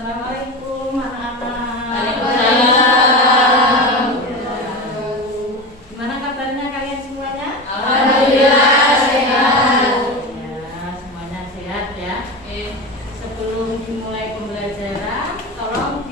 Assalamualaikum anak-anak. Waalaikumsalam. Gimana kabarnya kalian semuanya? Alhamdulillah sehat. Ya, semuanya sehat ya. Sebelum dimulai pembelajaran, tolong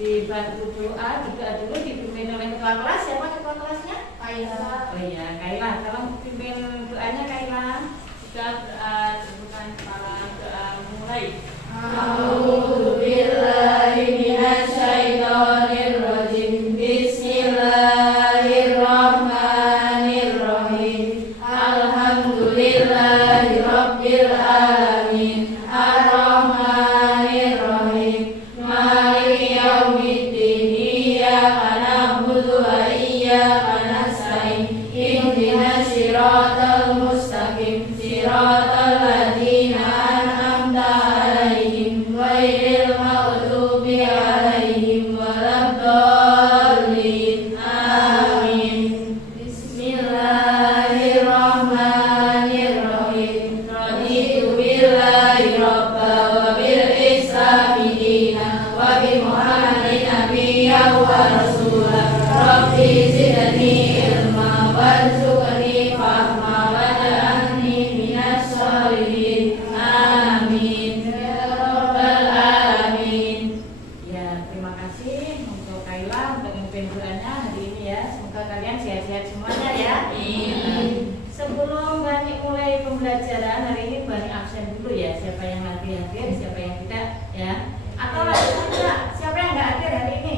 dibantu doa dulu dipimpin oleh ketua kelas. Siapa ketua kelasnya? Kaila. Oh iya, Kaila. Tolong pimpin doanya Kaila. Kita berdoa sebutkan para doa mulai. A'udzu billahi minasyaitonir rajim. Bismillahirrahmanirrahim. Alhamdulillahi rabbil alamin. Arrahmanir rahim. Maliki yaumiddin. Iyyaka na'budu wa iyyaka nasta'in. Ihdinas siratal mustaqim. Siratal ladzina an'amta 'alaihim ghairil maghdubi 'alaihim waladdallin. Amin. Bismillahirrahmanirrahim. Raditu billahi rabba wa bil islami dina wa bi Muhammadin nabiyyan wa rasula. Rabbi zidni ilma warzuqni fahma waj'alni minas sholihin. Amin ya rabbal alamin. Ya, terima kasih untuk Kaila untuk memimpin doanya hari ini ya. Semoga kalian sehat-sehat semuanya ya. Amin. Sebelum Bani mulai pembelajaran hari ini, Bani absen dulu ya. Siapa yang lagi hadir, siapa yang tidak ya. Atau langsung saja, siapa yang nggak hadir hari ini?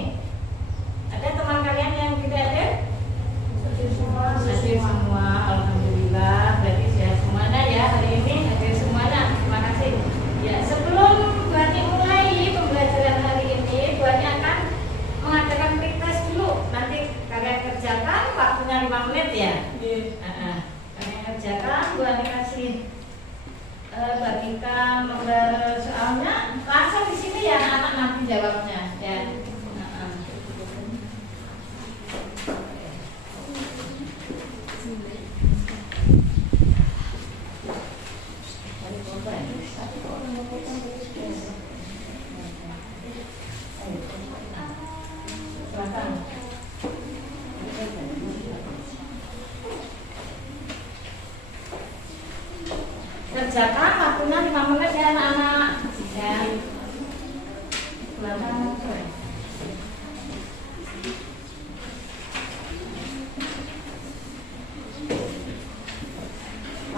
Ada teman kalian yang tidak hadir? Hadir semua. Alhamdulillah. Berarti sehat semuanya ya hari ini. Hadir semuanya. Terima kasih. Ya, sebelum Bani mulai pembelajaran hari ini, Bani akan mengadakan pretest dulu. Nanti kalian kerjakan waktunya 5 menit ya. Kalian kerjakan, Bani kasih bagikan nomor soalnya langsung di sini ya anak-anak nanti jawabnya ya. Kerjakan waktunya 5 menit ya anak-anak ya.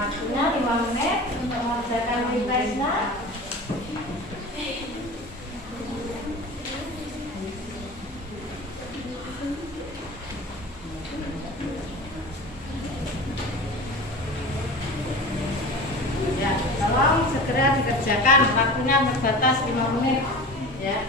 Waktunya 5 menit untuk mengerjakan pretestnya. Ya, tolong segera dikerjakan, waktunya terbatas 5 menit ya.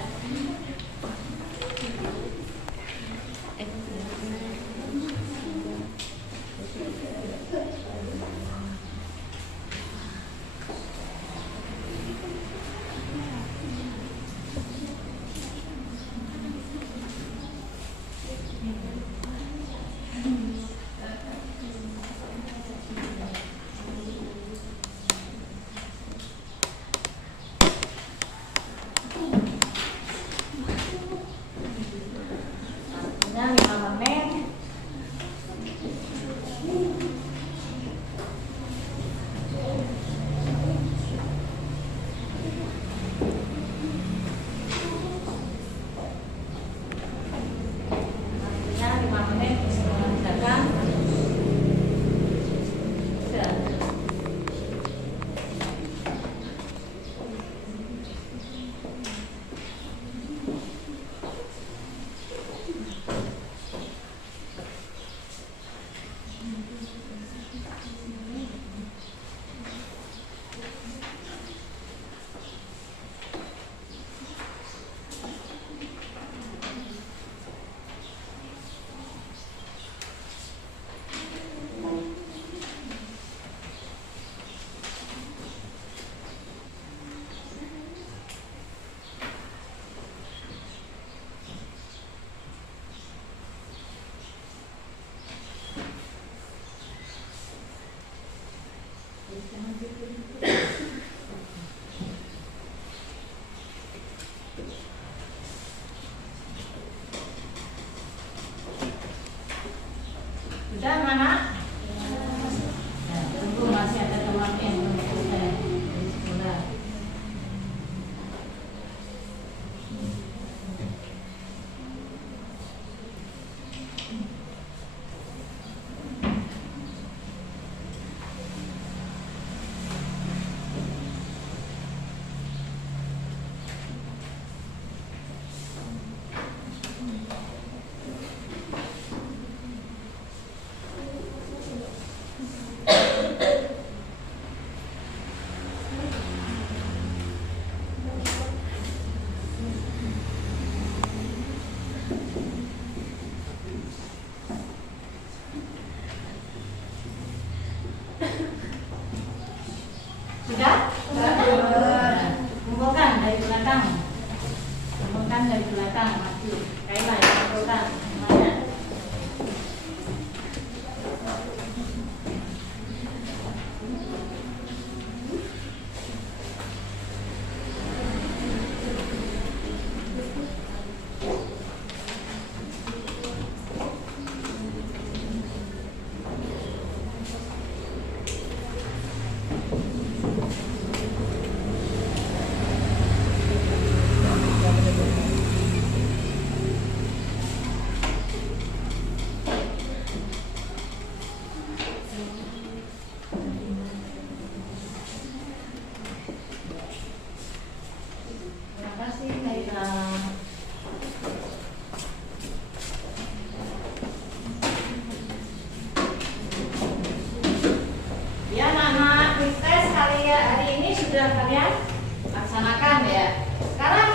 laksanakan ya. Sekarang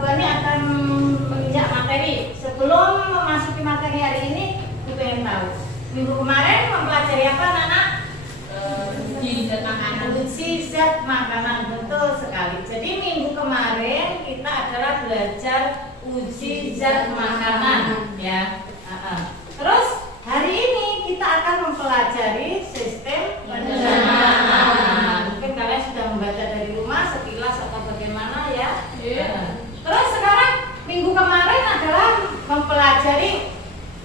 Bu Ani akan menginjak materi. Sebelum memasuki materi hari ini, Ibu pengen tahu. Minggu kemarin mempelajari apa, anak-anak? Uji zat makanan. Uji zat makanan, betul sekali. Jadi minggu kemarin kita adalah belajar uji zat makanan, ya. Terus hari ini kita akan mempelajari sistem pencernaan. Mungkin kalian sudah membaca dari rumah sekilas atau bagaimana ya. Terus sekarang minggu kemarin adalah mempelajari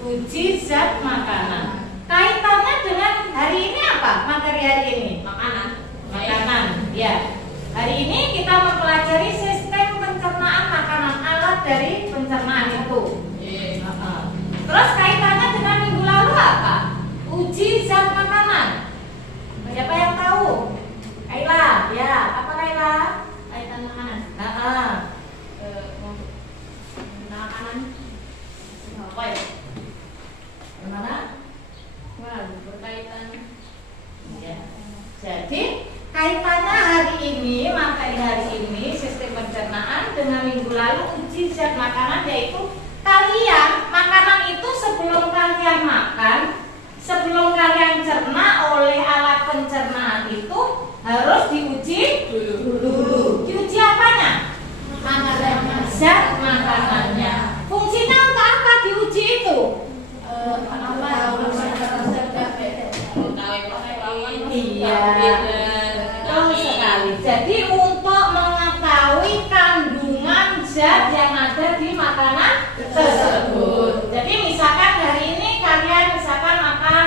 uji zat makanan. Kaitannya dengan hari ini apa? Materi hari ini? Makanan, ya. Hari ini kita mempelajari sistem pencernaan makanan, alat dari pencernaan itu. Terus kaitannya dengan minggu lalu apa? Uji zat makanan. Siapa yang tahu? Kaila, ya. Apa Kaila? Kaitan makanan. Makanan. Apa ya? Gimana? Berkaitan. Ya. Jadi kaitannya hari ini, materi hari ini sistem pencernaan dengan minggu lalu uji zat makanan, yaitu kalian makanan itu sebelum kalian makan, sebelum kalian cerna oleh alat pencernaan itu harus diuji dulu. Diuji apanya? Zat makanannya. Fungsinya untuk apa diuji itu? Iya, betul sekali. Jadi untuk mengetahui kandungan zat yang ada di makanan tersebut. Jadi misalkan hari ini kalian misalkan makan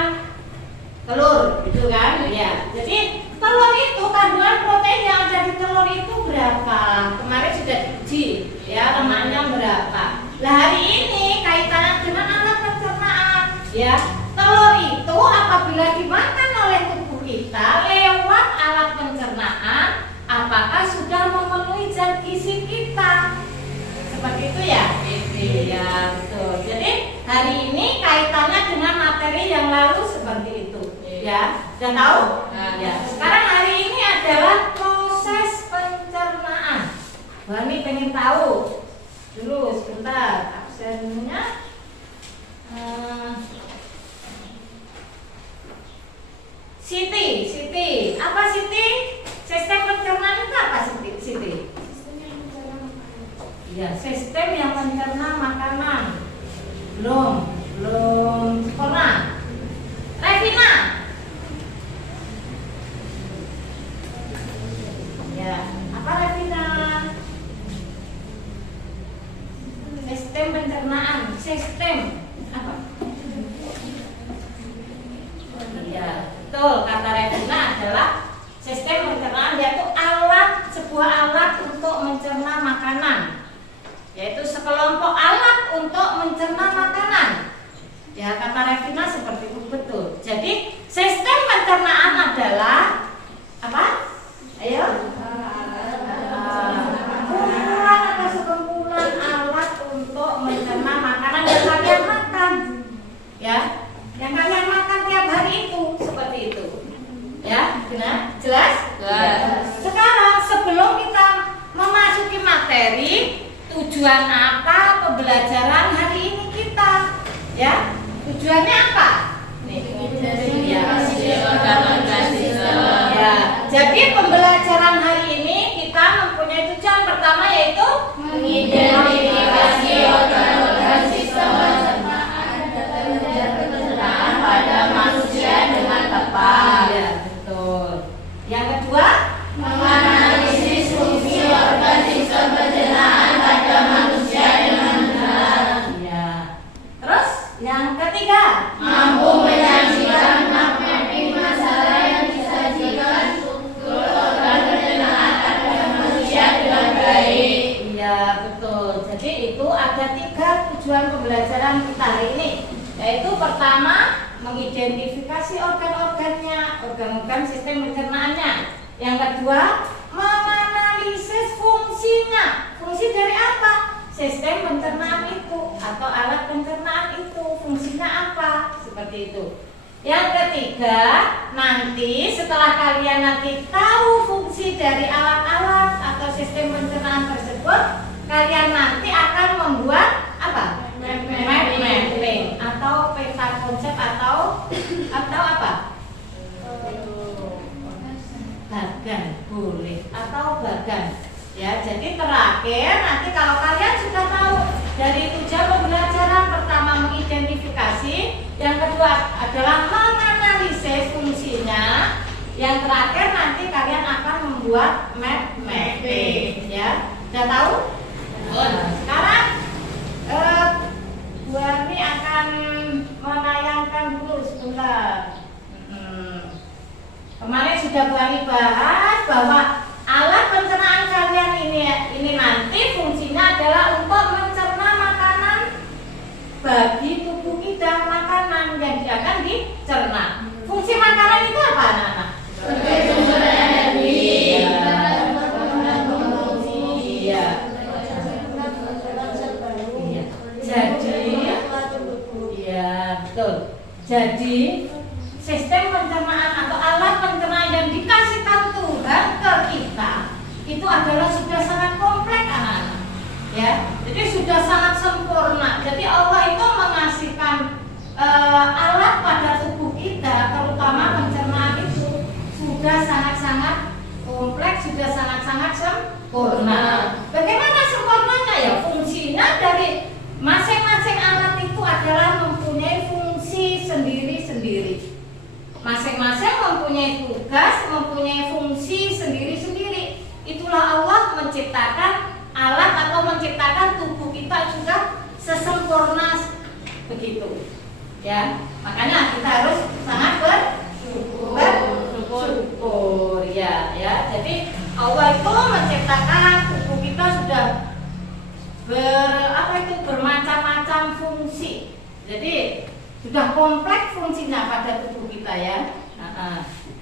telur, gitu kan? Ya. Jadi telur itu kandungan protein yang ada di telur itu berapa? Kemarin sudah diuji, ya, lemaknya berapa? Nah hari ini kaitannya dengan alat pencernaan, ya. Telur itu apabila dimakan oleh tubuh kita lewat alat pencernaan, apakah sudah memenuhi zat gizi kita? Seperti itu ya? Iya, betul. Jadi hari ini kaitannya dengan materi yang lalu seperti itu, ya. Sudah tahu? Ya. Sekarang hari ini adalah proses pencernaan. Bani pengen tahu dulu sebentar absennya. Siti, apa Siti? Sistem pencernaan itu apa Siti? Ya, sistem yang mencerna makanan. Belum pernah. Revina. Ya, apa Revina? Sistem pencernaan, sistem apa? Iya, betul, kata Revina adalah sistem pencernaan, yaitu sebuah alat untuk mencerna makanan, yaitu sekelompok alat untuk mencerna makanan. Ya, kata Revina seperti itu, betul. Jadi sistem pencernaan adalah apa? Ayo. Kumpulan atau sekumpulan alat untuk mencerna makanan yang kalian makan, ya, yang kalian makan tiap hari itu, seperti itu, ya, benar, jelas? Sekarang sebelum kita memasuki materi, tujuan apa pembelajaran hari ini kita, ya, tujuannya apa? Nih, ya, jadi pembelajaran hari ini kita mempunyai tujuan pertama, yaitu mengidentifikasi organ-organ sistem pencernaan dan pencernaan pada manusia dengan tepat. Ya, betul. Yang kedua, Menganalisis fungsi organ sistem pencernaan pada manusia dengan benar. ya. Terus yang ketiga, Mampu menyajikan mapping masalah yang disajikan struktur organ pencernaan pada manusia dengan baik. iya betul. Jadi itu ada 3 tujuan pembelajaran kita hari ini, yaitu pertama mengidentifikasi organ-organnya, organ-organ sistem pencernaannya. Yang kedua, menganalisis fungsinya. Fungsi dari apa? Sistem pencernaan itu atau alat pencernaan itu fungsinya apa? Seperti itu. Yang ketiga, nanti setelah kalian nanti tahu fungsi dari alat sistem pencernaan tersebut, kalian nanti akan membuat apa? Map mapping atau peta konsep atau apa? Bagan boleh atau bagan ya. Jadi terakhir nanti kalau kalian sudah tahu dari tujuan pembelajaran, pertama mengidentifikasi, yang kedua adalah menganalisis fungsinya, yang terakhir nanti kalian akan membuat map mapping ya. Sudah tahu? Sekarang Bu Ani akan menayangkan dulu sebentar. Kemarin sudah Bu Ani bahas bahwa alat pencernaan kalian ini nanti fungsinya adalah untuk mencerna makanan bagi tubuh kita, makanan yang akan dicerna. Fungsi makanan itu apa, anak-anak? Sebagai sumber energi. Iya. Betul. Jadi sistem pencernaan atau alat pencernaan yang dikasihkan Tuhan ke kita itu adalah sudah sangat kompleks, anak-anak. Ya, jadi sudah sangat sempurna. Jadi Allah itu mengasihkan alat pada tubuh kita, terutama pencernaan itu sudah sangat-sangat kompleks, sudah sangat-sangat sempurna. Bagaimana sempurnanya ya? Fungsinya dari masing-masing alat itu adalah mempunyai fungsi sendiri-sendiri. Masing-masing mempunyai tugas, mempunyai fungsi sendiri-sendiri. Itulah Allah menciptakan alat atau menciptakan tubuh kita sudah sesempurna begitu. Ya, makanya kita harus sangat bersyukur ya. Jadi Allah itu menciptakan tubuh kita sudah bermacam-macam fungsi. Jadi sudah kompleks fungsinya pada tubuh kita ya.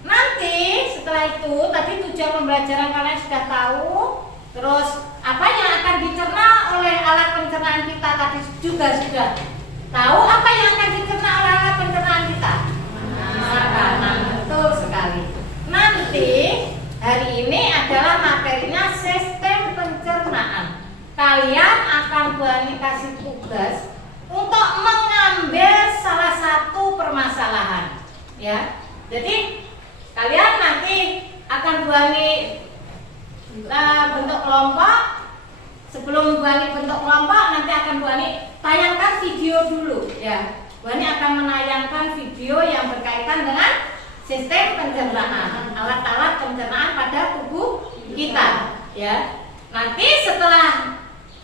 Nanti setelah itu tadi tujuan pembelajaran kalian sudah tahu. Terus apa yang akan dicerna oleh alat pencernaan kita tadi juga sudah tahu. Apa yang akan dicerna oleh alat pencernaan kita? Makanan. Betul sekali. Nanti hari ini adalah materinya sistem pencernaan. Kalian akan Bu Ani kasih tugas untuk mengambil salah satu permasalahan ya. Jadi kalian nanti akan Bu Ani bentuk kelompok. Sebelum Bu Ani bentuk kelompok, nanti akan Bu Ani tayangkan video dulu ya. Bu Ani akan menayangkan video yang berkaitan dengan sistem pencernaan, alat-alat pencernaan pada tubuh kita ya. Nanti setelah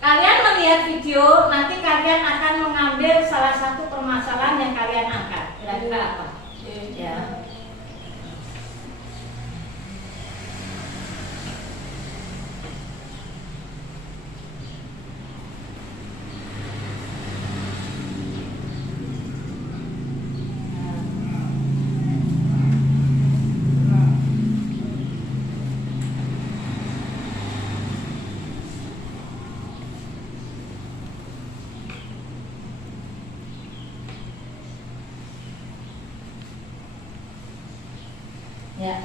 kalian melihat video, nanti kalian akan mengambil salah satu permasalahan yang kalian angkat. Kira-kira apa? Ya. Ya,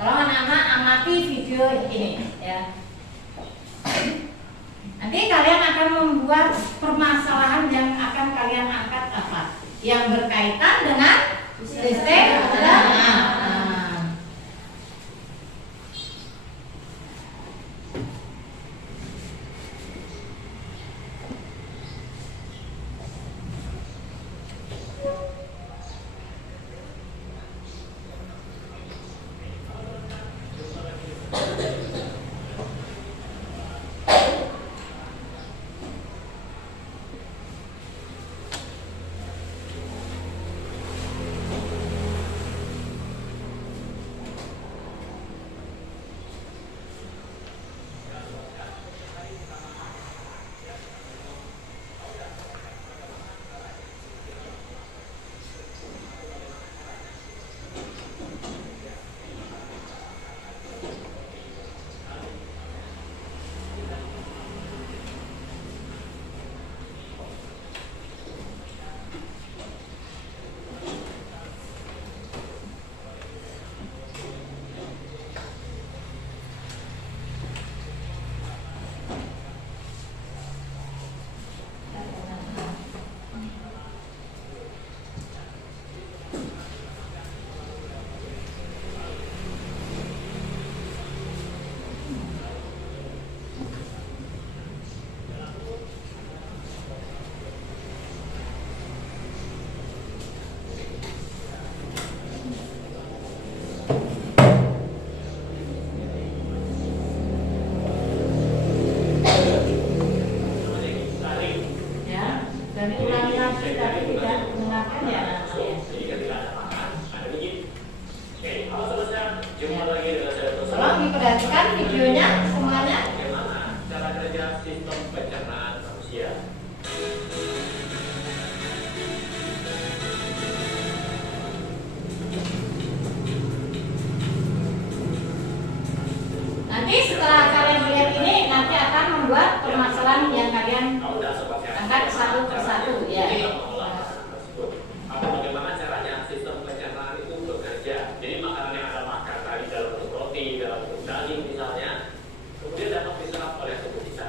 kalau anak-anak amati video ini ya. Nanti kalian akan membuat permasalahan yang akan kalian angkat apa? Yang berkaitan dengan sistem pencernaan. videonya semuanya. Bagaimana cara kerja sistem pencernaan manusia? Nanti setelah kalian lihat ini, nanti akan membuat permasalahan yang kalian angkat satu persatu ya. Bagaimana caranya sistem pencernaan itu bekerja? Jadi makanan yang Anda makan tadi dalam bentuk roti, dalam bentuk daging misalnya, kemudian dapat diserap oleh tubuh kita.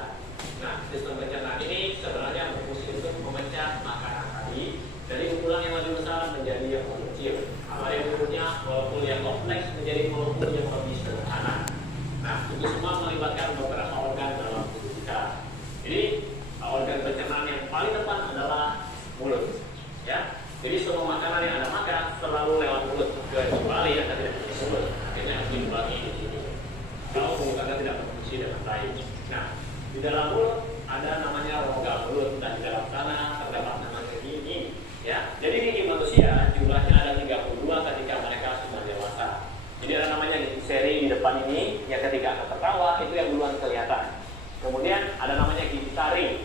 Nah, sistem pencernaan ini sebenarnya berfungsi untuk memecah makanan tadi dari ukuran yang lebih besar menjadi yang lebih kecil. Atau yang bentuknya molekul yang kompleks menjadi molekul yang lebih sederhana. Nah, itu semua melibatkan beberapa organ dalam tubuh kita. Jadi, organ pencernaan yang paling depan adalah mulut. Ya, jadi semua makanan yang Anda makan selalu lewat mulut, kecuali Anda tidak punya mulut. Akhirnya harus diimbangi di sini. Kalau mulut Anda tidak berfungsi dengan baik. Nah, di dalam mulut ada namanya rongga mulut dan di dalam sana terdapat namanya gigi. Ya, jadi gigi manusia jumlahnya ada 32 ketika mereka sudah dewasa. Jadi ada namanya gigi seri di depan ini, yang ketika Anda tertawa itu yang duluan kelihatan. Kemudian ada namanya gigi taring,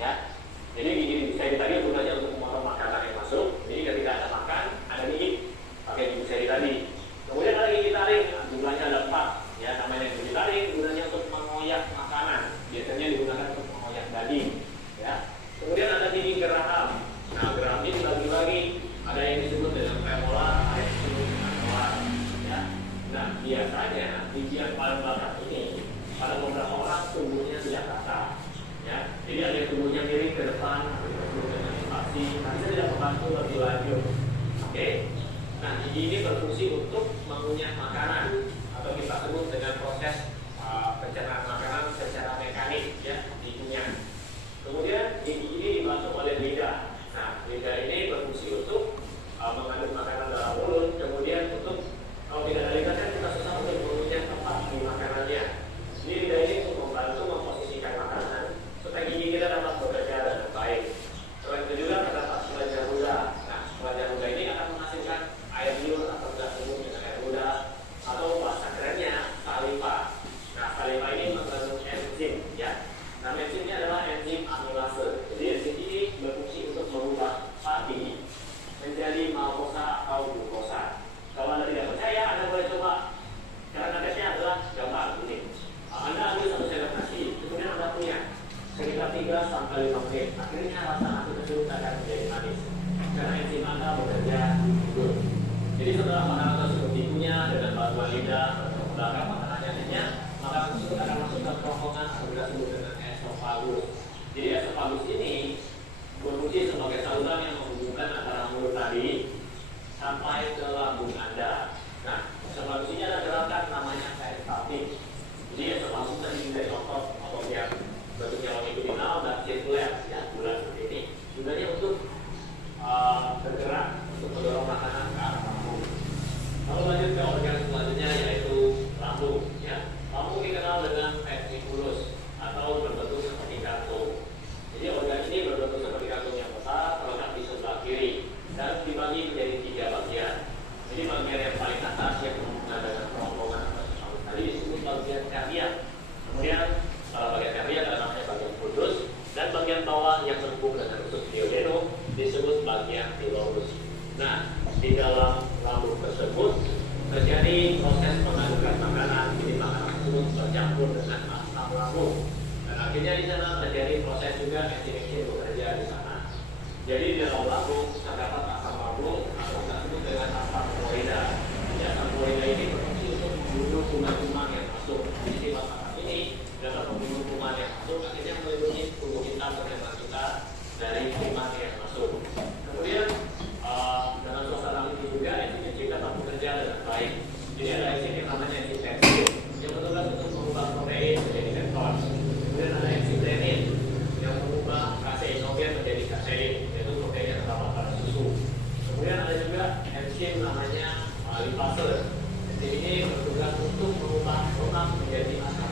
ya. Jadi gigi seri tadi gunanya untuk memotong makanan yang masuk. Jadi ketika Anda makan, ada gigi pakai gigi seri tadi. Kemudian ada gigi taring, jumlahnya ada 4, ya. Namanya gigi taring gunanya untuk mengoyak makanan. Biasanya digunakan untuk mengoyak daging, ya. Kemudian ada gigi geraham. Nah, geraham ini dibagi-bagi. Ada yang disebut dengan premolar, ada yang disebut dengan molar, ya. Nah, biasanya gigi yang paling belakang ini pada beberapa orang tumbuhnya tidak rata, ya. Jadi ada yang tumbuhnya miring ke depan, ada yang tumbuh dengan spasi. Nah, itu tidak membantu lebih lanjut. Oke. Nah, gigi ini berfungsi untuk mengunyah makanan atau kita sebut dengan proses pencernaan makanan secara mekanik, ya, dikunyah. Kemudian gigi ini dibantu oleh lidah. Nah, lidah ini berfungsi untuk mengaduk makanan dalam mulut. Kemudian untuk kalau tidak ada lidah kan kita susah untuk mengunyah tepat di makanannya. Jadi lidah ini untuk membantu memposisikan makanan supaya gigi kita dapat bekerja dengan baik. Selain itu juga terdapat kelenjar ludah. Nah, kelenjar ludah ini akan menghasilkan air liur atau kita sebut dengan air ludah atau bahasa kerennya saliva. Nah, saliva ini mengandung enzim, ya. Nah, enzimnya adalah enzim amilase. Jadi enzim ini berfungsi untuk merubah padi menjadi maltosa atau glukosa. Kalau Anda tidak percaya, Anda boleh coba. Cara tesnya adalah gambar ini. Anda ambil satu sendok nasi, kemudian Anda punya sekitar 3 sampai 5 menit. Akhirnya rasa nasi tersebut akan menjadi manis karena enzim Anda bekerja betul. Jadi setelah makanan tersebut dikunyah dengan bantuan lidah atau menggunakan makanannya, makanan tersebut akan masuk ke kerongkongan atau kita sebut dengan esofagus. Jadi esofagus ini berfungsi sebagai saluran yang menghubungkan antara mulut tadi sampai ke lambung Anda. Nah, esofagus ini ada gerakan namanya peristaltik. Jadi esofagus tadi dari otot yang bentuknya longitudinal dan sirkuler, ya, bulat seperti ini. Gunanya untuk bergerak untuk mendorong makanan ke arah lambung. Lalu lanjut ke organ selanjutnya yaitu lambung, ya. Lambung dikenal dengan ventriculus atau berbentuk seperti kantung. Jadi organ ini berbentuk seperti kantung yang besar, terletak di sebelah kiri dan dibagi menjadi 3 bagian. Jadi bagian yang paling atas yang menghubungkan dengan kerongkongan atau tadi disebut bagian kardiak. Kemudian bagian kardiak adalah namanya bagian fundus dan bagian bawah yang terhubung dengan usus duodenum disebut bagian pilorus. Nah, di dalam lambung tersebut terjadi proses pengadukan makanan. Jadi makanan tersebut bercampur dengan asam lambung dan akhirnya di sana terjadi proses juga enzim bekerja di sana. Jadi di dalam lambung terdapat asam lambung atau kita sebut dengan asam klorida. Jadi asam klorida ini berfungsi untuk membunuh kuman-kuman yang masuk. Jadi makanan ini dapat membunuh kuman yang masuk, akhirnya melindungi tubuh kita bersama kita dari kuman yang masuk. Kemudian dengan suasana ini juga enzim dapat bekerja dengan baik. Jadi ada enzim yang namanya enzim peptid yang bertugas untuk mengubah protein menjadi keton. Kemudian ada enzim renin yang mengubah kaseinogen menjadi kasein, yaitu protein yang terdapat pada susu. Kemudian ada juga enzim namanya lipase. Enzim ini bertugas untuk mengubah lemak menjadi asam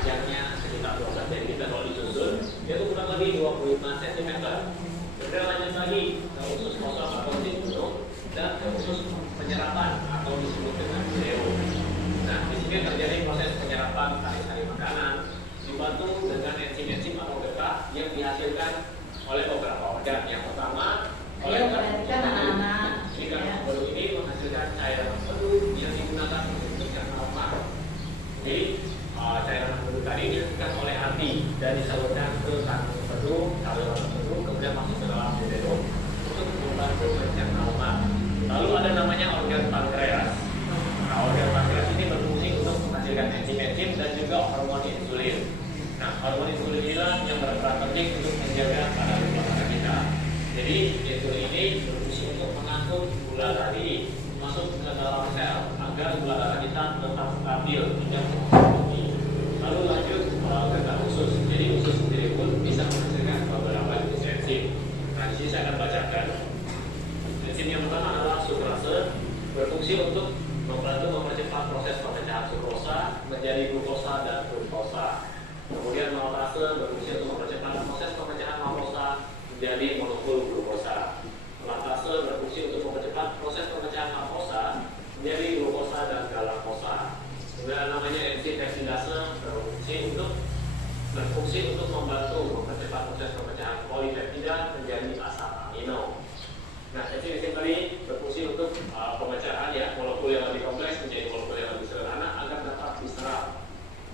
panjangnya sekitar 12 cm kalau disusun, yaitu kurang lebih 25 cm. Kemudian lanjut lagi ke usus kosong atau usus gunung dan ke usus penyerapan atau disebut dengan zero. Nah, di sini terjadi proses penyerapan sari-sari makanan dibantu dengan enzim-enzim atau gerak yang dihasilkan oleh beberapa organ. Yang pertama, Ayo perhatikan anak-anak. jika pembuluh ini menghasilkan cairan empedu yang digunakan untuk mencerna lemak. Jadi cairan empedu tadi dihasilkan oleh hati dan disalurkan ke kandung empedu, saluran empedu, kemudian masuk ke dalam duodenum untuk membantu mencerna lemak. Lalu ada namanya organ pankreas. Nah, organ pankreas ini berfungsi untuk menghasilkan enzim-enzim dan juga hormon insulin. Nah, hormon insulin inilah yang berperan penting untuk menjaga kadar gula darah kita. Jadi insulin ini berfungsi untuk mengangkut gula tadi masuk ke dalam sel agar gula darah kita tetap stabil tidak tinggi. Lalu lanjut ke usus. Jadi usus sendiri pun bisa menghasilkan beberapa jenis enzim. Nah, di sini saya akan bacakan. Enzim yang pertama adalah sukrase, berfungsi untuk membantu mempercepat proses pemecahan sukrosa menjadi glukosa dan fruktosa. Kemudian maltase berfungsi untuk mempercepat proses pemecahan maltosa menjadi molekul glukosa. Laktase berfungsi untuk mempercepat proses pemecahan laktosa menjadi glukosa dan galaktosa. Kemudian namanya enzim peptidase berfungsi untuk membantu mempercepat proses pemecahan polipeptida menjadi asam amino. Nah, enzim tadi berfungsi untuk pemecahan ya molekul yang lebih kompleks menjadi molekul yang lebih sederhana agar dapat diserap.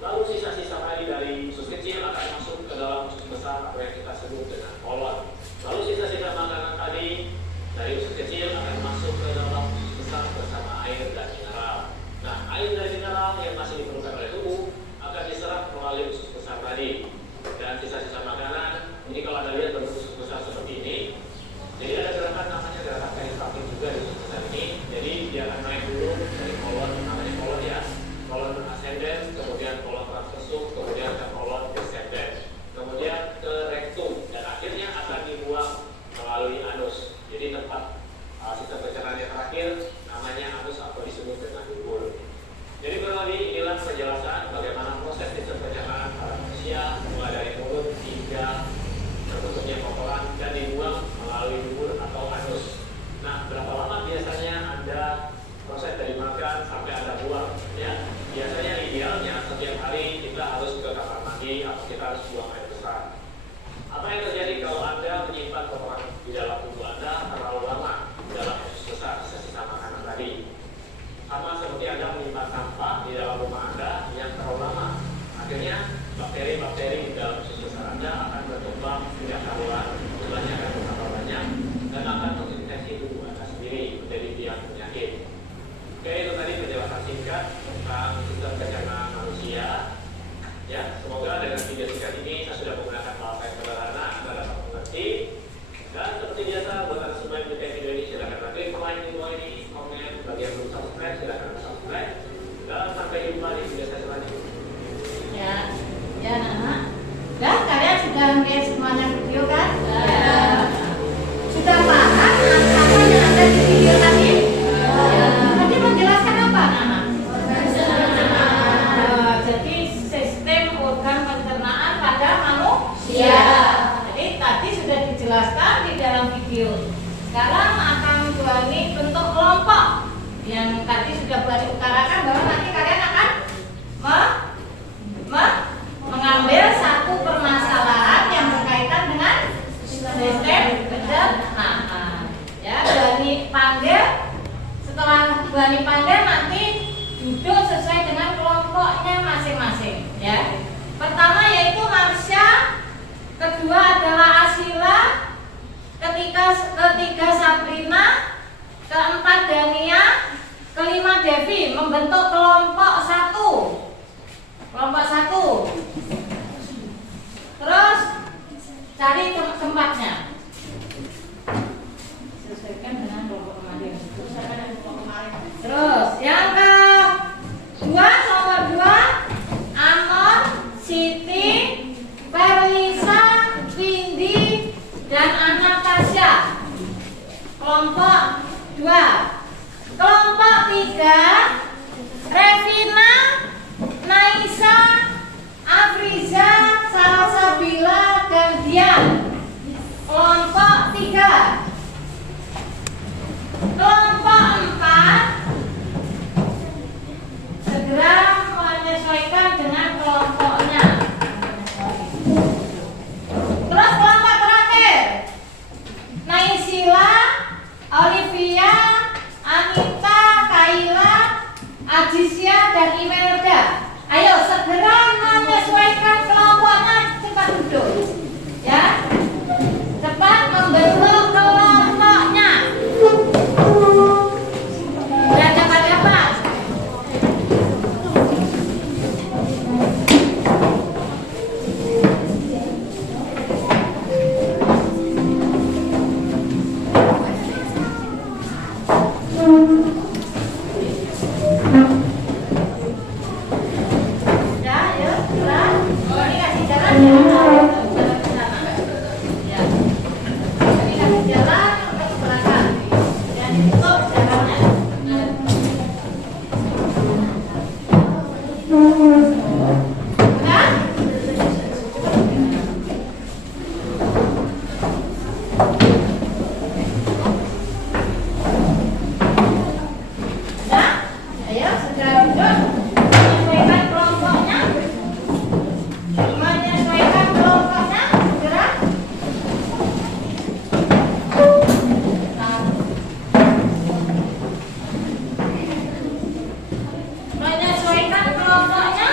Lalu sisa-sisa tadi dari usus kecil akan masuk ke dalam usus besar atau yang kita sebut dengan kolon. Lalu sisa-sisa makanan tadi dari usus kecil akan masuk ke dalam usus besar bersama air dan mineral. Nah, air dan mineral yang masih diperlukan oleh tubuh akan diserap melalui usus besar tadi. Dan sisa-sisa makanan, ini kalau Anda lihat bentuk usus besar seperti ini, jadi ada gerakan namanya gerakan peristatik juga di usus besar ini. Jadi dia akan naik dulu dari kolon, namanya kolon ya, kolon ascendens, kemudian kolon transversum, kemudian ke kolon descendens, kemudian ke rektum, dan akhirnya akan dibuang melalui anus. Jadi tempat sistem pencernaan yang terakhir namanya anus atau disebut dengan dubur. Jadi kurang lebih inilah penjelasan bagaimana proses sistem pencernaan pada manusia mulai dari mulut hingga terbentuknya kotoran dan dibuang melalui dubur atau anus. Nah, berapa lama biasanya Anda proses dari makan sampai Anda buang? Ya, biasanya idealnya setiap hari kita harus ke kamar mandi atau kita harus buang air besar. Apa yang terjadi kalau Anda menyimpan kotoran di dalam tubuh Anda terlalu lama di dalam usus besar sisa-sisa makanan tadi? Sama seperti Anda menyimpan sampah di dalam rumah Anda yang terlalu lama. Akhirnya bakteri-bakteri di dalam usus besar Anda akan berkembang tidak karuan, jumlahnya akan bertambah banyak dan akan menginfeksi tubuh Anda sendiri menjadi biang penyakit. Oke, itu tadi penjelasan singkat tentang sistem pencernaan manusia. Ya, semoga dengan video singkat ini saya sudah menggunakan bahasa yang sederhana, Anda dapat mengerti. Dan seperti biasa, buat Anda semua yang menyukai video ini, silakan klik like di bawah ini, komen, bagi yang belum subscribe, silakan subscribe. Dan sampai jumpa di video saya selanjutnya. Ya anak-anak. Dan kalian sudah melihat semuanya video kan? Sudah paham apa yang ada di video tadi? Tadi menjelaskan apa anak-anak? Jadi sistem organ pencernaan pada manusia. Jadi tadi sudah dijelaskan di dalam video. Sekarang akan Buani bentuk kelompok yang tadi sudah Buani utarakan bahwa nanti kalian akan mengambil satu permasalahan yang berkaitan dengan sistem pencernaan. Ya, Buani panggil. Setelah Buani panggil nanti duduk sesuai dengan kelompoknya masing-masing. Ya, pertama yaitu Marsha, kedua adalah Asila, ketiga Sabrina, keempat Dania, kelima Devi membentuk kelompok satu. Kelompok satu. Terus cari tempatnya. Sesuaikan dengan kelompok kemarin. Terus yang kedua, nomor 2, Amon, Siti, Perlisa, Windy, dan Anastasia. Kelompok 2. Kelompok 3, Revina, segera menyesuaikan dengan kelompoknya. Terus kelompok terakhir, Naisila, Olivia, Anita, Kaila, Ajisya, dan Imelda. Ayo segera menyesuaikan kelompoknya, cepat duduk, ya. Cepat membentuk kelompoknya. Berada pada apa? Ya, ayo, jalan. Oh, ini kasih jalan ya. Jalan ke sana. Ya. Ini kasih jalan untuk ke belakang. Dan ditutup jalannya. Udah? Udah? Ayo, segera duduk. Menyesuaikan kelompoknya. Menyesuaikan kelompoknya. Segera. Menyesuaikan kelompoknya.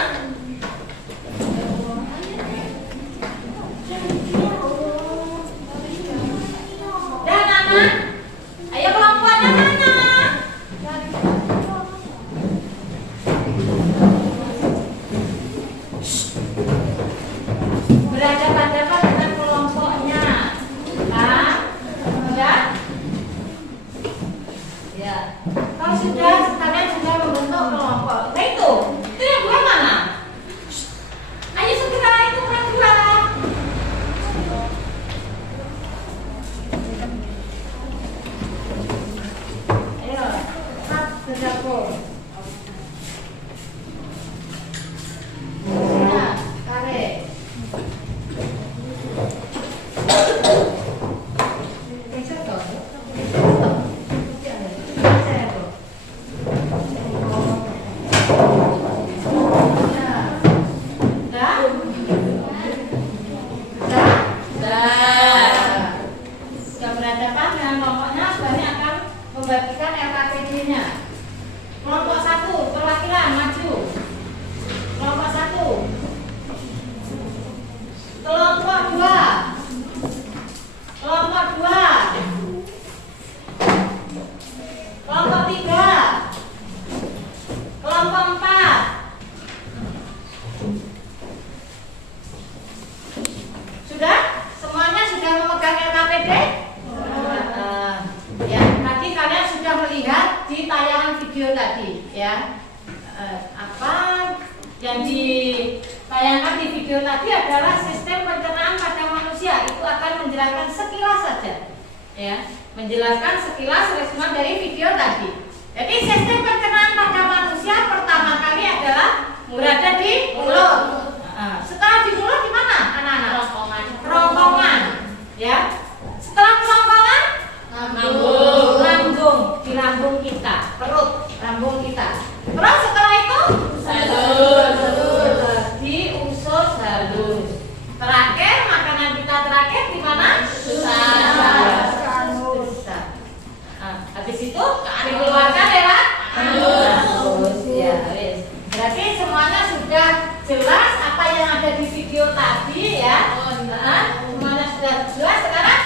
Dan anak, ayo kelompoknya mana? Berhadapan-hadapan dengan kelompoknya. Ah, sudah? Ya. Kalau sudah, kalian sudah membentuk kelompok. Nah itu yang dua mana? Ayo segera itu yang dua. Ayo, cepat bergabung. Nah, tarik. Geser dong. Geser dong. Dah? Dah? Dah. Sudah berhadapan dengan kelompoknya, sebenarnya akan membagikan LKPD-nya. Kelompok 1, perwakilan maju. Kelompok 1. Kelompok 2. Kelompok 2. Kelompok 3. Kelompok 4. Sudah? Semuanya sudah memegang LKPD? Ya, tadi kalian sudah melihat di tayangan video tadi, ya. Apa yang ditayangkan di video tadi adalah sistem pencernaan pada manusia. Itu akan menjelaskan sekilas saja, ya, menjelaskan sekilas resumen dari video tadi. Jadi sistem pencernaan pada manusia pertama kali adalah berada di mulut. Setelah di mulut di mana, anak-anak? Kerongkongan, ya. Setelah kerongkongan, lambung, di lambung kita, perut, lambung kita. Terus setelah itu, di usus halus. Terakhir, makanan kita terakhir di mana? Susah. Habis itu dikeluarkan lewat halus. Ya, wis. Berarti semuanya sudah jelas apa yang ada di video tadi, ya. Semuanya sudah jelas. Sekarang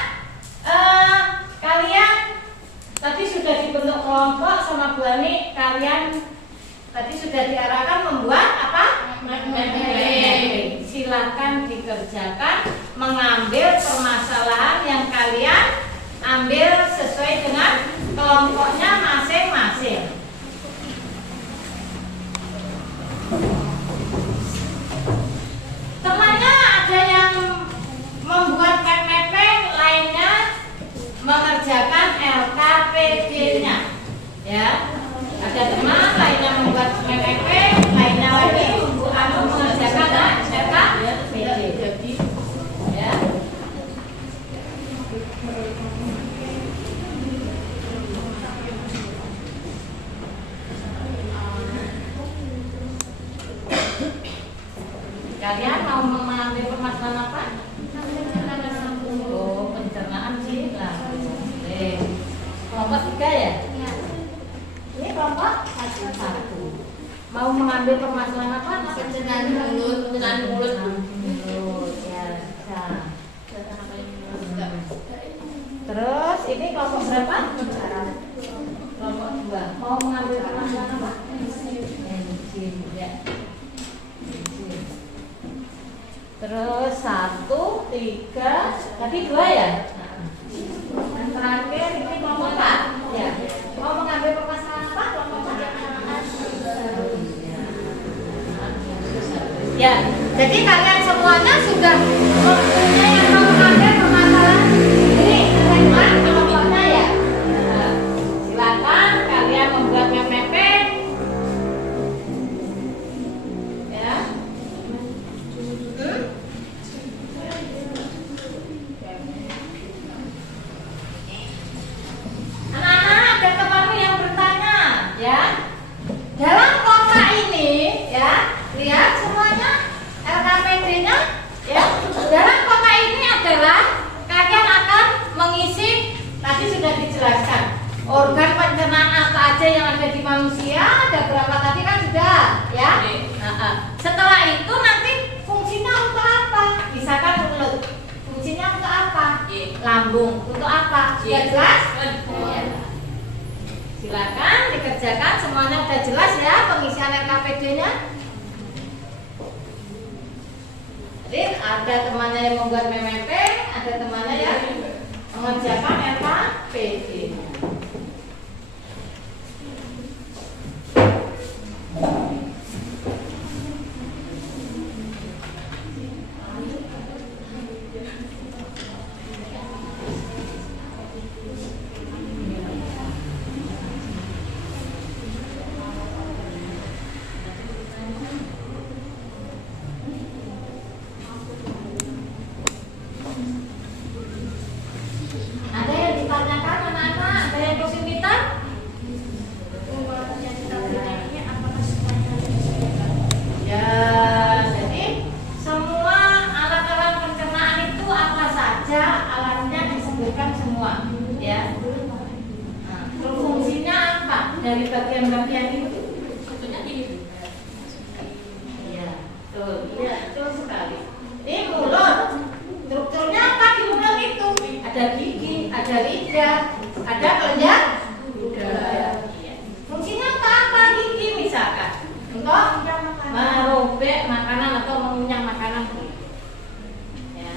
kalian tadi sudah dibentuk kelompok sama Bu Ani. Kalian tadi sudah diarahkan membuat apa? Mapping. Silakan dikerjakan, mengambil permasalahan yang kalian ambil sesuai dengan kelompoknya masing-masing. Temannya ada yang membuat mapping, lainnya mengerjakan LKPD-nya, ya. Ada teman lainnya membuat mapping, lainnya lagi membuat Kalian mau mengambil permasalahan apa? Oh, pencernaan sih lah. Kelompok 3 ya? Ini kelompok 1. Mau mengambil permasalahan apa? Pencernaan mulut. Mulut ya. Terus ini kelompok berapa? Kelompok 2. Mau mengambil permasalahan apa? Enzim ya. Enzim. Terus 1, 3, tadi 2 ya? Dan terakhir ini kelompok 4 ya. Mau mengambil permasalahan apa? Kelompok 4. Ya, jadi kalian semuanya sudah mempunyai yang mau mengambil permasalahan ini segmen kelompoknya ya. Nah, silakan kalian membuat mapping ya. Anak-anak, ada temanmu yang bertanya ya. Dalam kotak ini ya, lihat semuanya LKPD-nya ya. Dalam kotak ini adalah kalian akan mengisi, tadi sudah dijelaskan organ pencernaan apa aja yang ada di manusia, ada berapa tadi kan sudah ya. Setelah itu nanti fungsinya untuk apa? Misalkan mulut, fungsinya untuk apa? Lambung, untuk apa? Sudah jelas? Ya. Silakan dikerjakan, semuanya sudah jelas ya pengisian RKPD-nya. Jadi ada temannya yang membuat MMP, ada temannya yang mengerjakan RKPD. Ada yang ditanyakan anak-anak? Ada yang kesulitan? Ya, jadi semua alat-alat pencernaan itu apa saja alatnya disebutkan semua, ya. Nah, terus fungsinya apa dari bagian-bagian itu? Iya, betul. Iya, betul sekali. Ini mulut. Strukturnya apa di mulut itu? Ada gigi, ada lidah, ada kelenjar udara. Fungsinya untuk apa gigi misalkan? Untuk merobek makanan atau mengunyah makanan. Ya.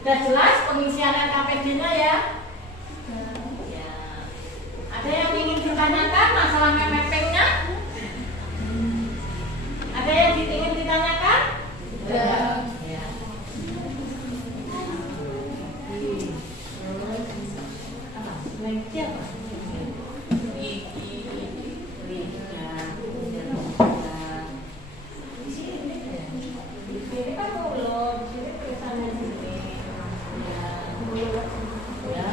Sudah jelas pengisian LKPD-nya ya? Ya. Ada yang ingin ditanyakan masalah mapping-nya? Ada yang ingin ditanyakan? Ya. Ya. Apa? Lagi apa? Di sini kan mulut, di sini tulisannya di sini. Ya.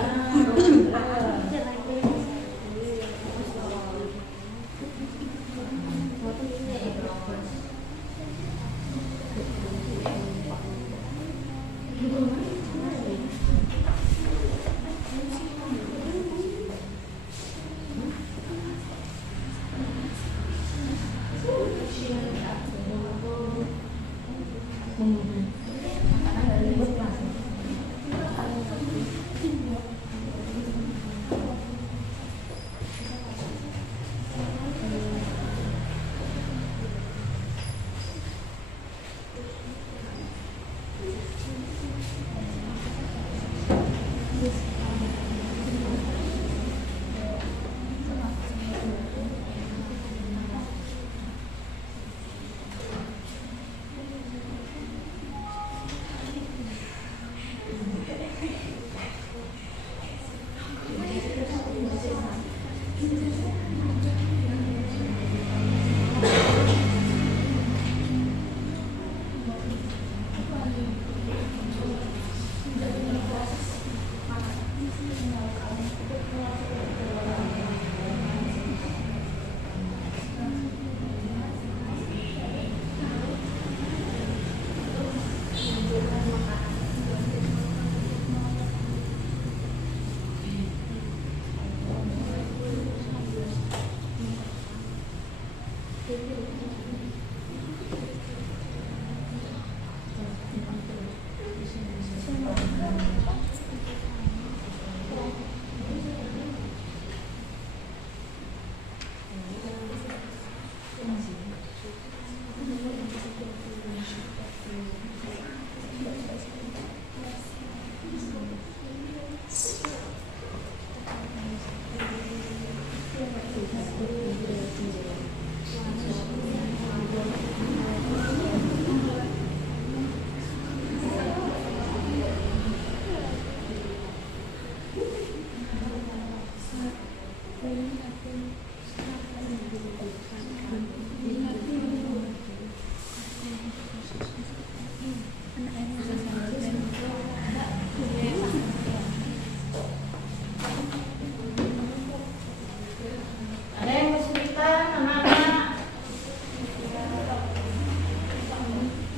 Ada yang kesulitan, anak-anak?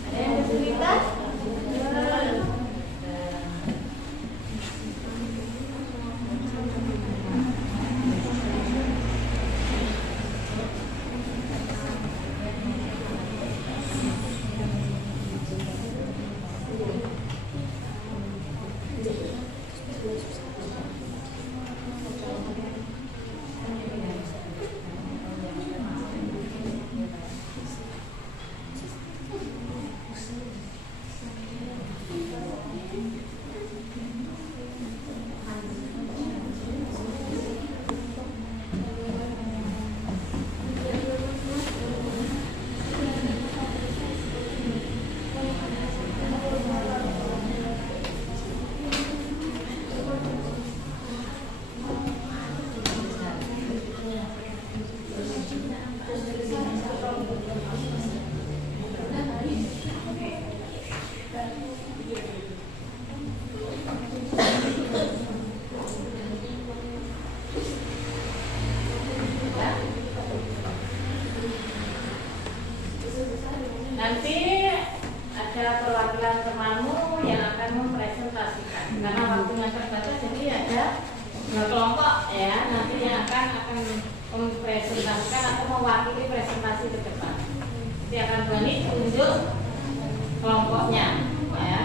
Ada yang kesulitan? Nanti ada perwakilan temanmu yang akan mempresentasikan. Karena waktunya terbatas, jadi ada 2 kelompok ya. Nanti yang akan mempresentasikan atau mewakili presentasi ke depan. Nanti akan berani tunjuk kelompoknya ya.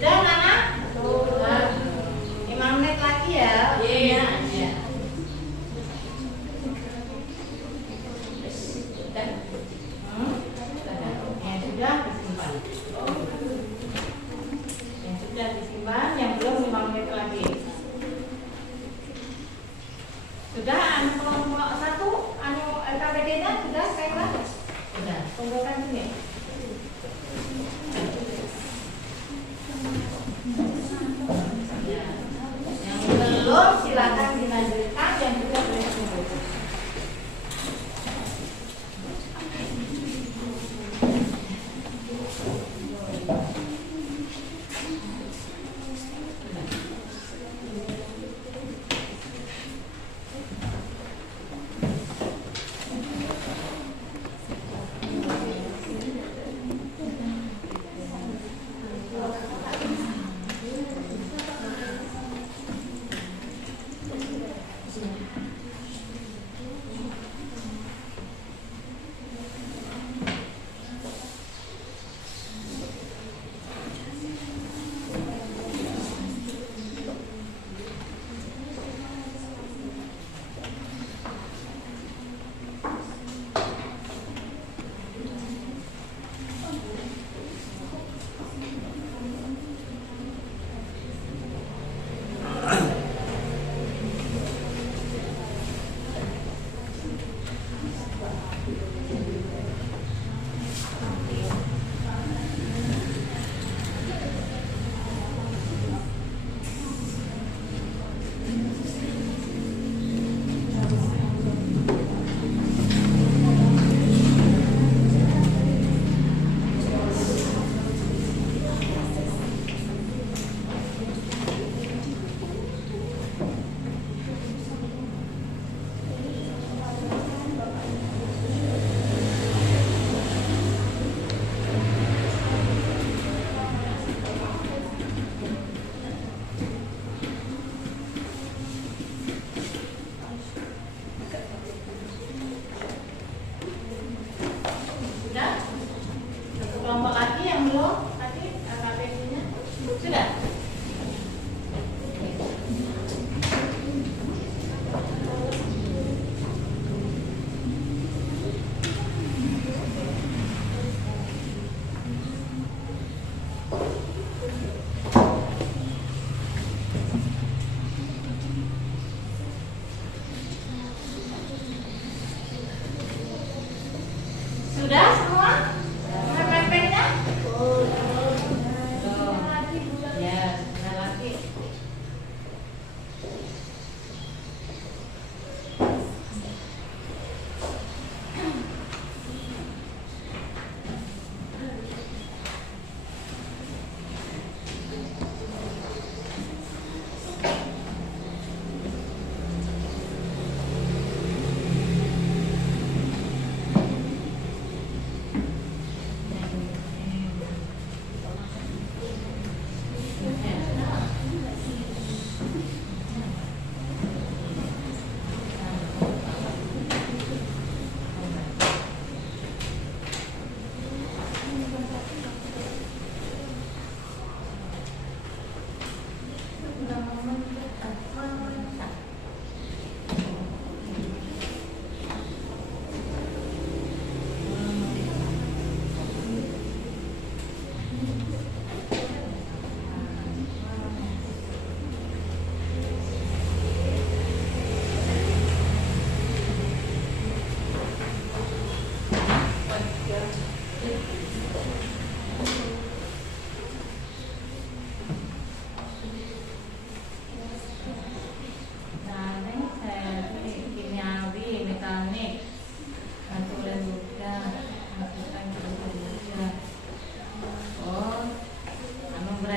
Sudah Nana? 5 menit lagi ya. Iya. Iya. Sudah. Yang sudah disimpan. Yang sudah disimpan, yang belum 5 menit lagi. Sudah anu kelompok 1, anu LKPD-nya sudah Kayla? Sudah. Kumpulkan sini.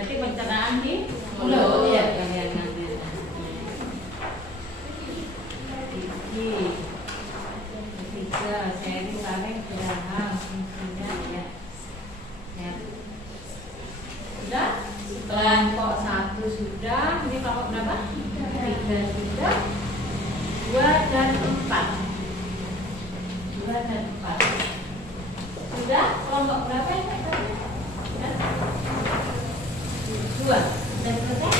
Berarti pencernaan di mulut ya kalian nanti. Gigi, ketiga, seri paling geraham, sudah ya. Ya. Sudah? Kelompok 1 sudah. Ini kelompok berapa? 3 sudah. 2 dan 4. 2 dan 4. Sudah? Kelompok berapa ini? Sudah? 2. Sudah selesai?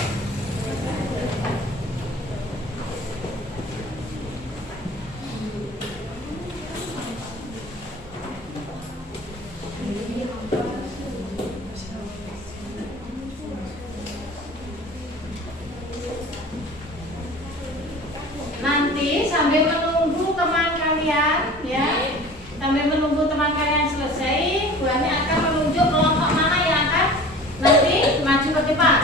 Nanti sambil menunggu teman kalian ya, sambil menunggu teman kalian selesai, Bu Ani akan menunjuk kelompok mana yang akan nanti maju ke depan.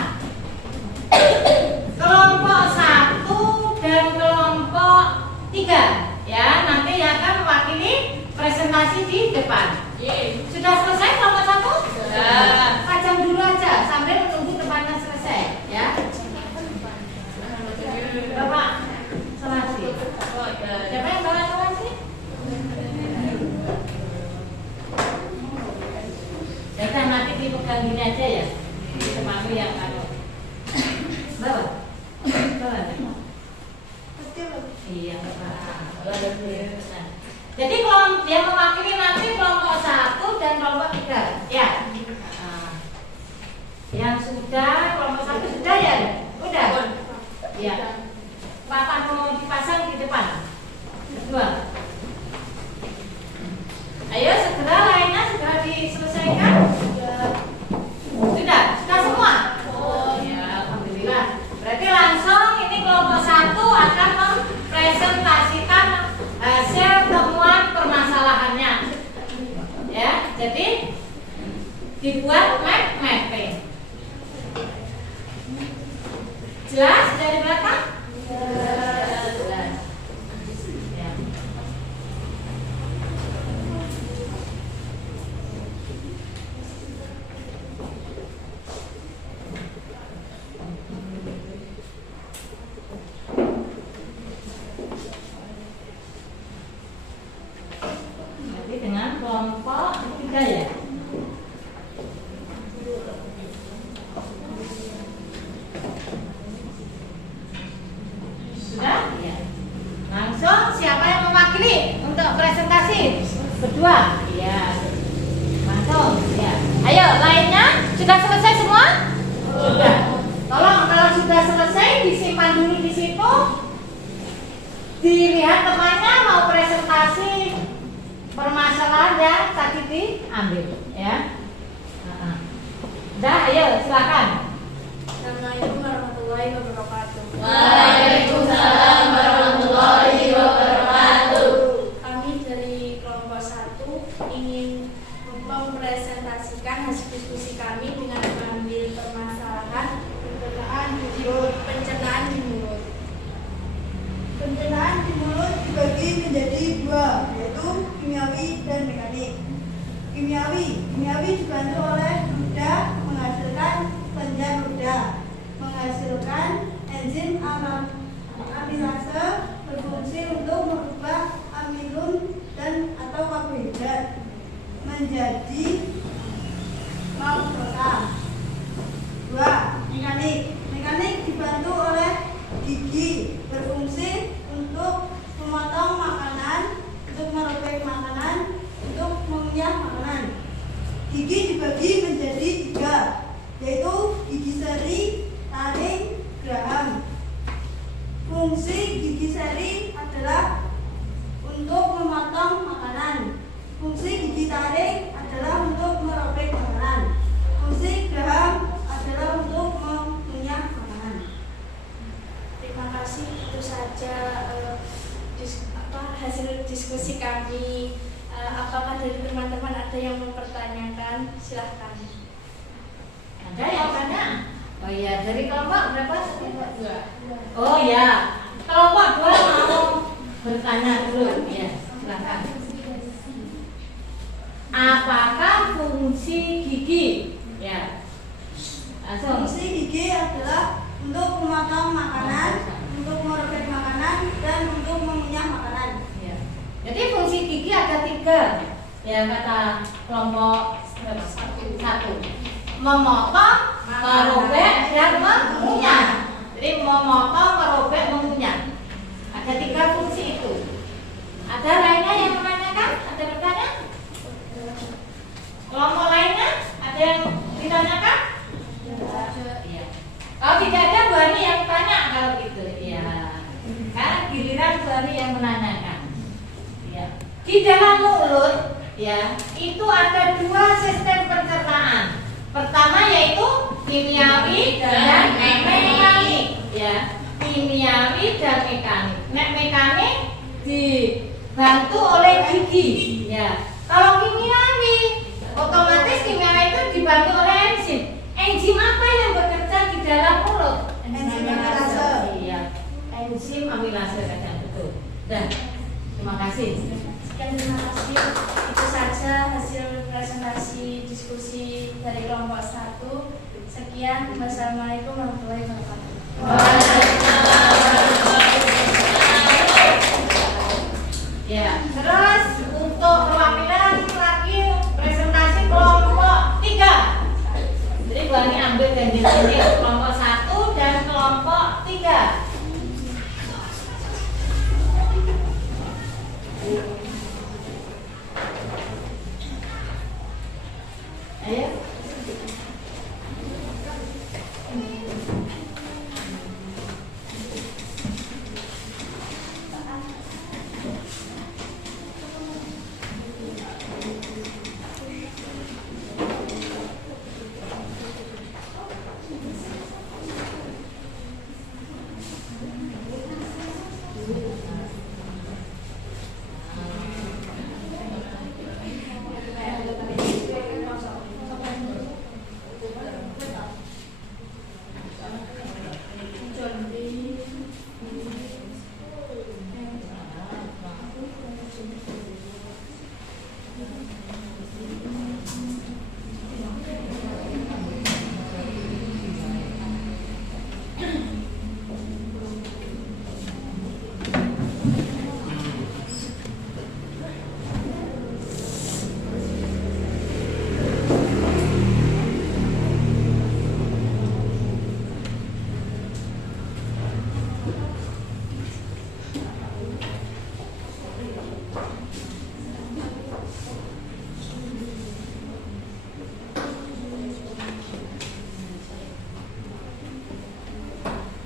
Kelompok 1 dan kelompok 3 ya, nanti yang akan mewakili presentasi di depan. Sudah selesai kelompok 1? Sudah. Pajang dulu aja sambil menunggu temannya selesai ya. Bapak Selasi. Siapa yang bawa Selasi? Jadi nanti dipegang gini aja ya. Temami yang kalau bawa. Bawa. Iya, Bapak. Nah, jadi kelompok yang mewakili nanti kelompok 1 dan kelompok 3 ya. Yang sudah kelompok 1 sudah ya? Udah. Ya. Papan mau dipasang di depan. Kedua. Ayo segera lainnya segera diselesaikan. Sudah semua. Oh ya, alhamdulillah. Berarti langsung ini kelompok 1 akan mempresentasikan hasil temuan permasalahannya. Ya, jadi dibuat mapping. Jelas dari belakang? Jelas. Ya. Jadi dengan kelompok 3 ya. Sudah? Ya. Langsung siapa yang mewakili untuk presentasi? Berdua? Iya. Langsung. Ya. Ayo, lainnya sudah selesai semua? Sudah. Tolong kalau sudah selesai disimpan dulu di situ. Dilihat temannya mau presentasi permasalahan yang tadi diambil, ya. Udah, ayo silakan. Assalamualaikum warahmatullahi wabarakatuh. Waalaikumsalam warahmatullahi wabarakatuh. Kami dari kelompok 1 ingin mempresentasikan hasil diskusi kami dengan mengambil permasalahan pencernaan di mulut. Pencernaan di mulut dibagi menjadi 2, yaitu kimiawi dan mekanik. Kimiawi dibantu oleh ludah menghasilkan kelenjar ludah, menghasilkan enzim amilase berfungsi untuk merubah amilum dan atau karbohidrat menjadi maltose. 2. Mekanik dibantu oleh gigi berfungsi untuk memotong makanan, untuk merobek makanan, untuk mengunyah makanan. Gigi dibagi menjadi 3, yaitu gigi seri, taring, geraham. Fungsi gigi seri adalah untuk memotong makanan. Fungsi gigi taring adalah untuk merobek makanan. Fungsi geraham adalah untuk mengunyah makanan. Terima kasih, itu saja hasil diskusi kami. Apakah dari teman-teman ada yang mempertanyakan? Silahkan. Ada yang tanya? Oh iya, dari kelompok berapa? 2. Oh ya, kelompok 2 mau bertanya dulu. Ya, silakan. Apakah fungsi gigi? Ya. Langsung. Fungsi gigi adalah untuk memotong makanan, untuk merobek makanan, dan untuk mengunyah makanan. Ya. Jadi fungsi gigi ada 3 ya kata kelompok 1. Memotong, merobek, dan mengunyah. Jadi memotong, merobek, mengunyah. Ada 3 fungsi itu. Ada lainnya yang menanyakan? Ada bertanya? Kelompok lainnya? Ada yang ditanyakan? Iya. Kalau tidak ada, Bu Ani yang tanya kalau gitu. Ya. Karena giliran Bu Ani yang menanyakan. Ya. Di dalam mulut, ya, itu ada 2 sistem pencernaan. Pertama yaitu kimiawi dan mekanik. Ya, kimiawi dan mekanik. Mekanik dibantu oleh gigi. Ya. Kalau kimiawi, otomatis kimiawi itu dibantu oleh enzim. Enzim apa yang bekerja di dalam mulut? Enzim amilase. Iya, enzim amilase kadang betul. Dan terima kasih. Sekian, terima kasih. Itu saja hasil presentasi diskusi dari kelompok 1. Sekian, wassalamualaikum warahmatullahi wabarakatuh. Ya, terus untuk perwakilan lagi presentasi kelompok 3. Jadi Bu Ani ambil ganjil-ganjil kelompok 1 dan kelompok 3. Ayo.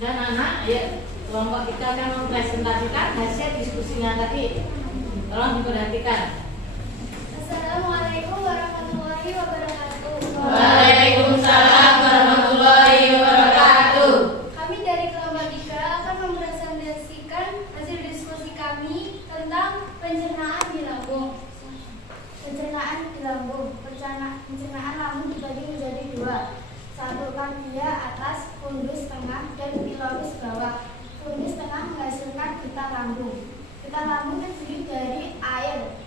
Dan anak, ya, kelompok kita akan mempresentasikan hasil diskusinya tadi. Tolong diperhatikan. Assalamualaikum warahmatullahi wabarakatuh. Waalaikumsalam warahmatullahi wabarakatuh. Kami dari kelompok 3 akan mempresentasikan hasil diskusi kami tentang pencernaan di lambung. Pencernaan di lambung. Pencernaan lambung dibagi menjadi 2. 1. Kardia atas, fundus tengah, dan piloris bawah. Fundus tengah menghasilkan pita lambung. Pita lambung terdiri dari air.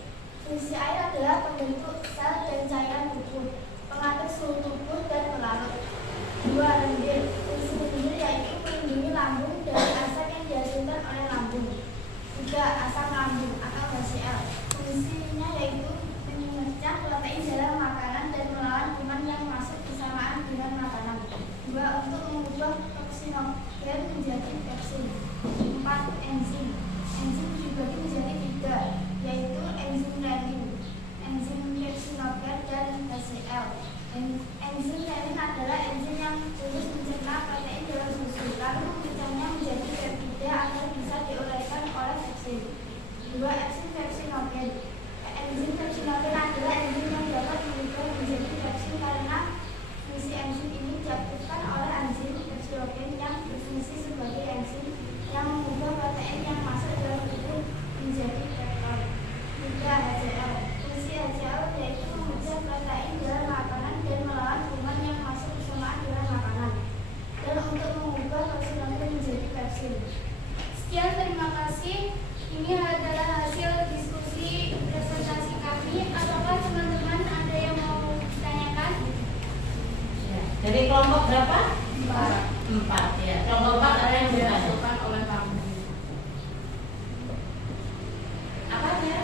Fungsi air adalah pembentuk sel dan cairan tubuh, pengatur suhu tubuh dan pelarut. 2. Lendir. Fungsi lendir yaitu melindungi lambung dari asap yang dihasilkan oleh lambung. 3. Asam lambung atau HCl. Fungsinya yaitu memecah protein dalam makanan dan melawan kuman yang masuk bersamaan dengan makanan. 2. Untuk mengubah toksinogen menjadi pepsin. 4. Enzim. Enzim dibagi menjadi 3, yaitu enzim renin, enzim pepsinogen, dan HCl. Enzim renin adalah enzim yang khusus mencerna protein dalam susu, lalu memecahnya menjadi peptida agar bisa diuraikan oleh pepsin. 2. Enzim pepsinogen. Enzim pepsinogen adalah enzim yang dapat berubah menjadi pepsin karena fungsi enzim ini berapa? 4. 4 ya. Kelompok 4 ada yang dimasukkan oleh lambung. Apanya?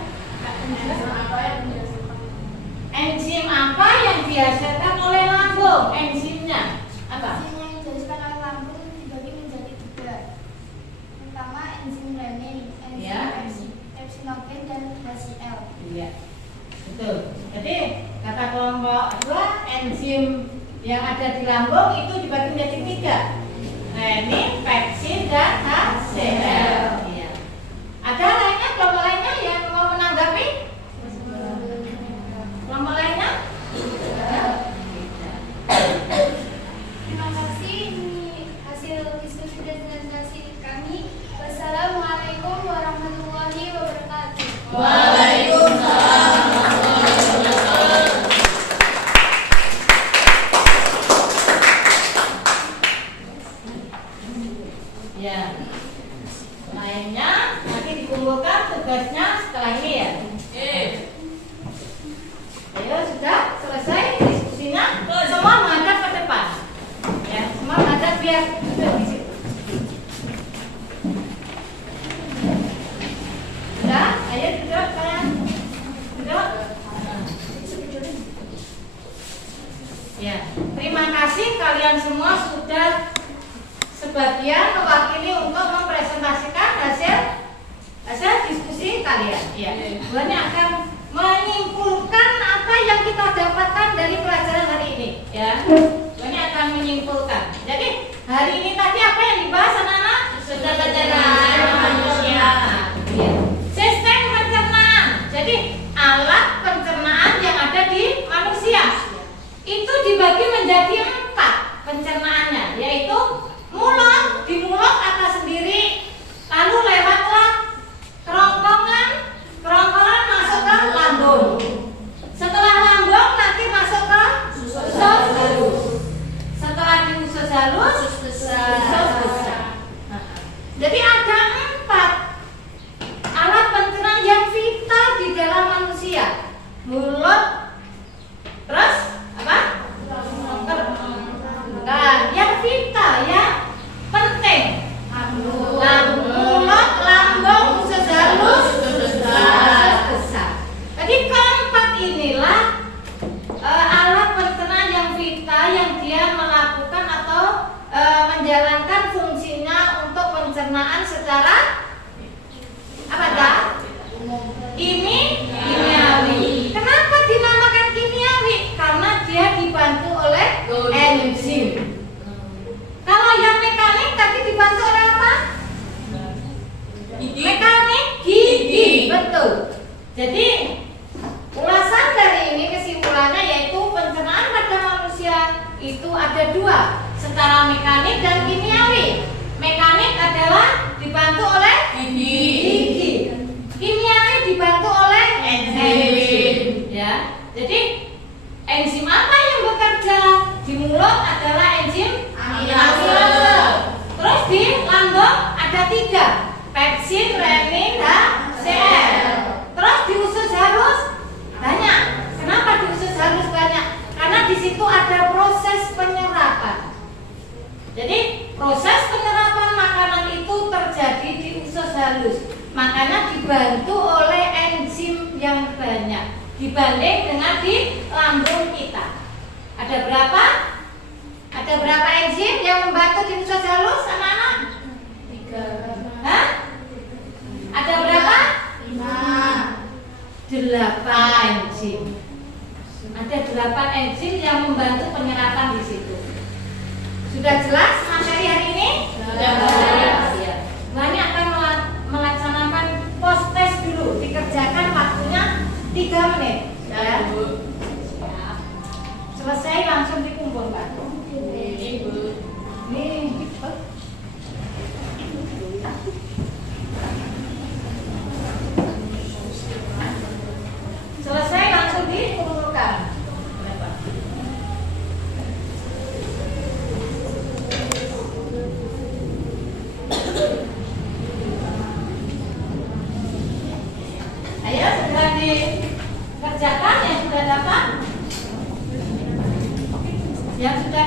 Apa yang dihasilkan? Enzim apa yang dihasilkan oleh lambung? Enzimnya apa? Enzim yang dihasilkan oleh lambung dibagi menjadi 3. Pertama enzim renin, enzim Ya. pepsinogen dan HCl. Iya. Betul. Jadi kata kelompok 2 enzim yang ada di lambung itu dibagi menjadi 3. Renin, pepsin dan HCl. Iya. Ada lainnya kelompok lainnya yang mau menanggapi? Kelompok lainnya? Terima kasih, ini hasil diskusi dan presentasi kami. Wassalamualaikum warahmatullahi wabarakatuh. Waalaikumsalam warahmatullahi wabarakatuh. Ya. Lainnya nanti dikumpulkan tugasnya setelah ini ya. Ayo sudah selesai diskusinya. Semua menghadap ke depan. Ya, semua menghadap biar duduk di situ. Sudah, ayo duduk kalian. Duduk. Ya, terima kasih kalian semua sudah sebagian mewakili untuk mempresentasikan hasil diskusi kalian. Ya, buahnya akan menyimpulkan apa yang kita dapatkan dari pelajaran hari ini. Ya, buahnya akan menyimpulkan. Jadi hari ini tadi apa yang dibahas anak-anak? Sistem pencernaan manusia. Ya. Sistem pencernaan. Jadi alat pencernaan yang ada di manusia itu dibagi menjadi 4 pencernaannya, yaitu mulut, di mulut atas sendiri, lalu lewatlah kerongkongan masuk ke lambung. Setelah lambung nanti masuk ke usus halus. Setelah di usus halus, usus besar. Jadi ada 4 alat pencernaan yang vital di dalam manusia. Mulut, terus apa? Bukan, yang vital ya, penting. Mulut, lambung, usus halus, usus besar. Jadi keempat inilah alat pencernaan yang vital yang dia melakukan atau menjalankan fungsinya untuk pencernaan secara apa dah? Kimiawi. Kenapa dinamakan kimiawi? Karena dia dibantu oleh enzim. Kalau yang mekanik tadi dibantu oleh apa? Mekanik gigi. Betul. Jadi ulasan dari ini kesimpulannya yaitu pencernaan pada manusia itu ada 2, secara mekanik dan kimiawi. Mekanik adalah dibantu oleh gigi. Kimiawi dibantu oleh enzim. Ya. Jadi enzim apa yang bekerja? Di mulut adalah enzim amilase. Terus di lambung ada 3, pepsin, renin, HCl. Terus di usus halus banyak. Kenapa di usus halus banyak? Karena di situ ada proses penyerapan. Jadi proses penyerapan makanan itu terjadi di usus halus. Makanya dibantu oleh enzim yang banyak dibanding dengan di lambung kita. Ada berapa? Ada berapa enzim yang membantu di usus halus, anak-anak? 3. Hah? Ada berapa? 8 enzim. Ada 8 enzim yang membantu penyerapan di situ. Sudah jelas materi hari ini? Sudah. Ya. Banyak akan melaksanakan post test dulu, dikerjakan waktunya 3 menit. Ya. Siap. Selesai langsung dikumpulkan. Nih. Selesai langsung dikumpulkan. Berapa? Ayo segera dikerjakan yang sudah dapat. Yang sudah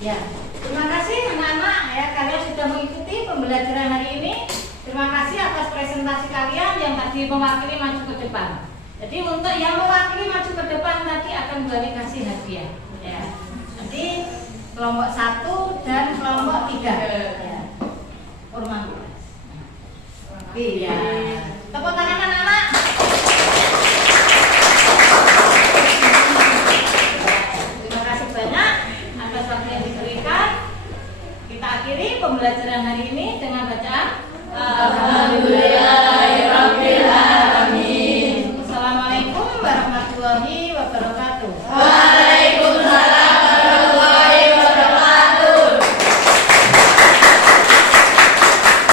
Ya, terima kasih anak-anak ya, kalian sudah mengikuti pembelajaran hari ini. Terima kasih atas presentasi kalian yang tadi mewakili maju ke depan. Jadi untuk yang mewakili maju ke depan tadi akan boleh kasih hadiah. Ya. Nanti kelompok 1 dan kelompok 3. Ya. Hormat. Iya. Tepuk tangan anak-anak. Terima kasih banyak atas waktu yang diberikan. Kita akhiri pembelajaran hari ini dengan bacaan Alhamdulillahirabbil alamin. Assalamualaikum warahmatullahi wabarakatuh.